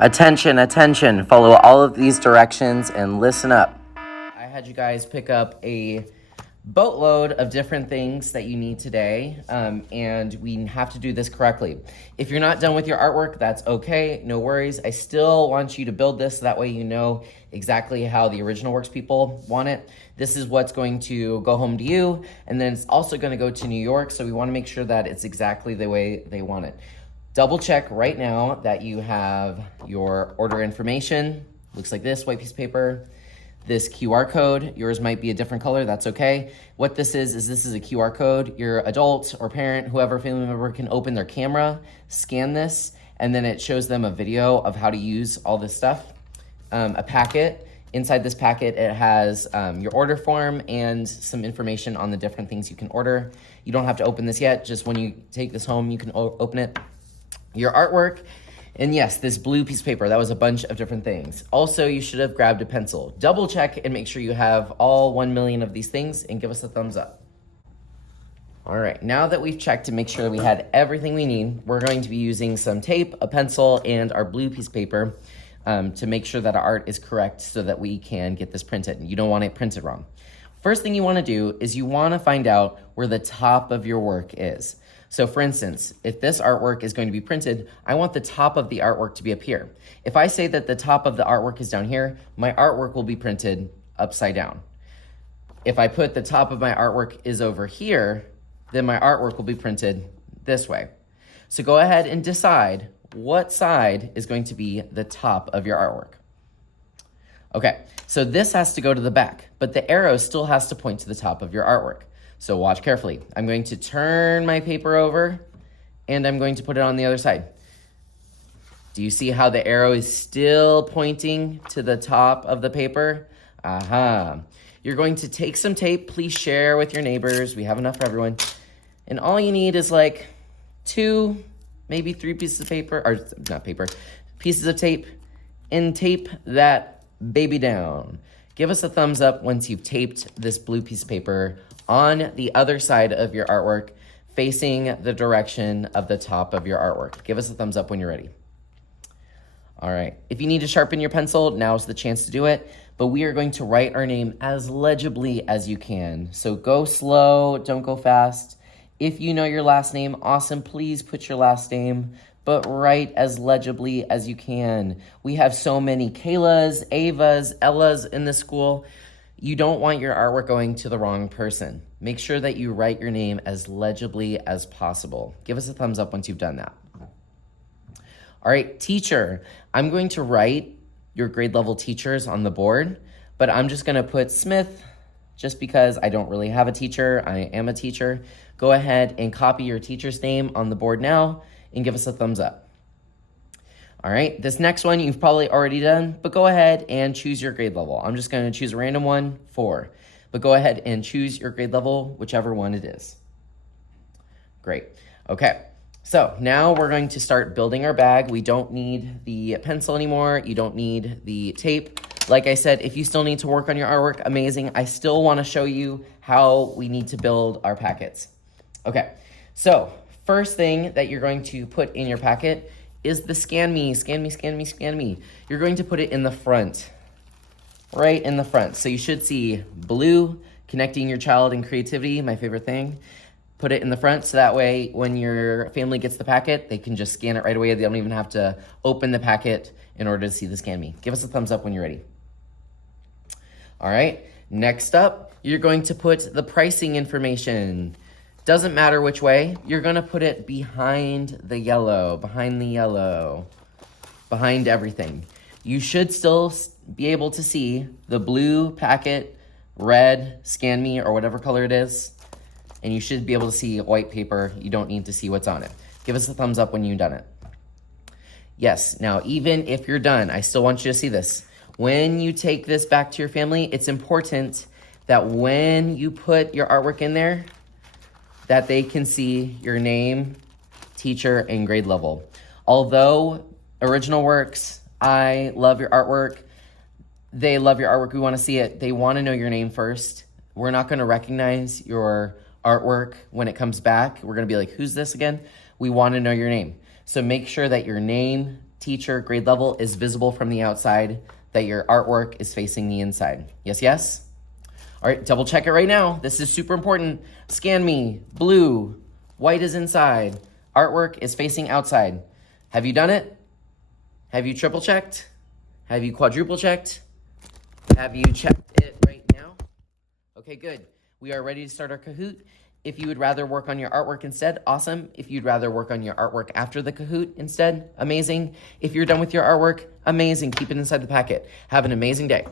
Attention, attention. Follow all of these directions and listen up. I had you guys pick up a boatload of different things that you need today, and we have to do this correctly. If you're not done with your artwork, that's okay, no worries. I still want you to build this so that way you know exactly how the Original Works people want it. This is what's going to go home to you, and then it's also going to go to New York, so we want to make sure that it's exactly the way they want it. Double check right now that you have your order information. Looks like this, white piece of paper. This QR code, yours might be a different color, that's okay. What this is this is a QR code. Your adult or parent, whoever family member can open their camera, scan this, and then it shows them a video of how to use all this stuff. A packet, inside this packet it has your order form and some information on the different things you can order. You don't have to open this yet, just when you take this home you can open it. Your artwork, and yes, this blue piece of paper, that was a bunch of different things. Also, you should have grabbed a pencil. Double check and make sure you have all 1 million of these things and give us a thumbs up. All right, now that we've checked to make sure we had everything we need, we're going to be using some tape, a pencil, and our blue piece of paper to make sure that our art is correct so that we can get this printed. You don't want it printed wrong. First thing you want to do is you want to find out where the top of your work is. So for instance, if this artwork is going to be printed, I want the top of the artwork to be up here. If I say that the top of the artwork is down here, my artwork will be printed upside down. If I put the top of my artwork is over here, then my artwork will be printed this way. So go ahead and decide what side is going to be the top of your artwork. Okay, so this has to go to the back, but the arrow still has to point to the top of your artwork. So watch carefully. I'm going to turn my paper over and I'm going to put it on the other side. Do you see how the arrow is still pointing to the top of the paper? Aha. You're going to take some tape. Please share with your neighbors. We have enough for everyone. And all you need is like 2, maybe 3 pieces of paper, or not paper, pieces of tape, and tape that baby down. Give us a thumbs up once you've taped this blue piece of paper on the other side of your artwork, facing the direction of the top of your artwork. Give us a thumbs up when you're ready. All right, if you need to sharpen your pencil, now's the chance to do it, but we are going to write our name as legibly as you can. So go slow, don't go fast. If you know your last name, awesome, please put your last name, but write as legibly as you can. We have so many Kaylas, Avas, Ellas in the school. You don't want your artwork going to the wrong person. Make sure that you write your name as legibly as possible. Give us a thumbs up once you've done that. All right, teacher. I'm going to write your grade level teachers on the board, but I'm just gonna put Smith just because I don't really have a teacher. I am a teacher. Go ahead and copy your teacher's name on the board now and give us a thumbs up. All right, this next one you've probably already done, but go ahead and choose your grade level. I'm just going to choose a random one, 4. But go ahead and choose your grade level, whichever one it is. Great. Okay, so now we're going to start building our bag. We don't need the pencil anymore. You don't need the tape. Like I said, if you still need to work on your artwork, amazing. I still want to show you how we need to build our packets. Okay, so first thing that you're going to put in your packet is the scan me. You're going to put it in the front, right in the front. So you should see blue, connecting your child and creativity, my favorite thing. Put it in the front so that way when your family gets the packet, they can just scan it right away. They don't even have to open the packet in order to see the scan me. Give us a thumbs up when you're ready. All right, next up, you're going to put the pricing information. Doesn't matter which way, you're gonna put it behind the yellow, behind everything. You should still be able to see the blue packet, red, scan me, or whatever color it is, and you should be able to see white paper. You don't need to see what's on it. Give us a thumbs up when you've done it. Yes, now even if you're done, I still want you to see this. When you take this back to your family, it's important that when you put your artwork in there, that they can see your name, teacher, and grade level. Although Original Works, I love your artwork, they love your artwork, we wanna see it, they wanna know your name first. We're not gonna recognize your artwork when it comes back. We're gonna be like, who's this again? We wanna know your name. So make sure that your name, teacher, grade level is visible from the outside, that your artwork is facing the inside. Yes, yes? All right, double check it right now. This is super important. Scan me. Blue, white is inside. Artwork is facing outside. Have you done it? Have you triple checked? Have you quadruple checked? Have you checked it right now? Okay, good. We are ready to start our Kahoot. If you would rather work on your artwork instead, awesome. If you'd rather work on your artwork after the Kahoot instead, amazing. If you're done with your artwork, amazing. Keep it inside the packet. Have an amazing day.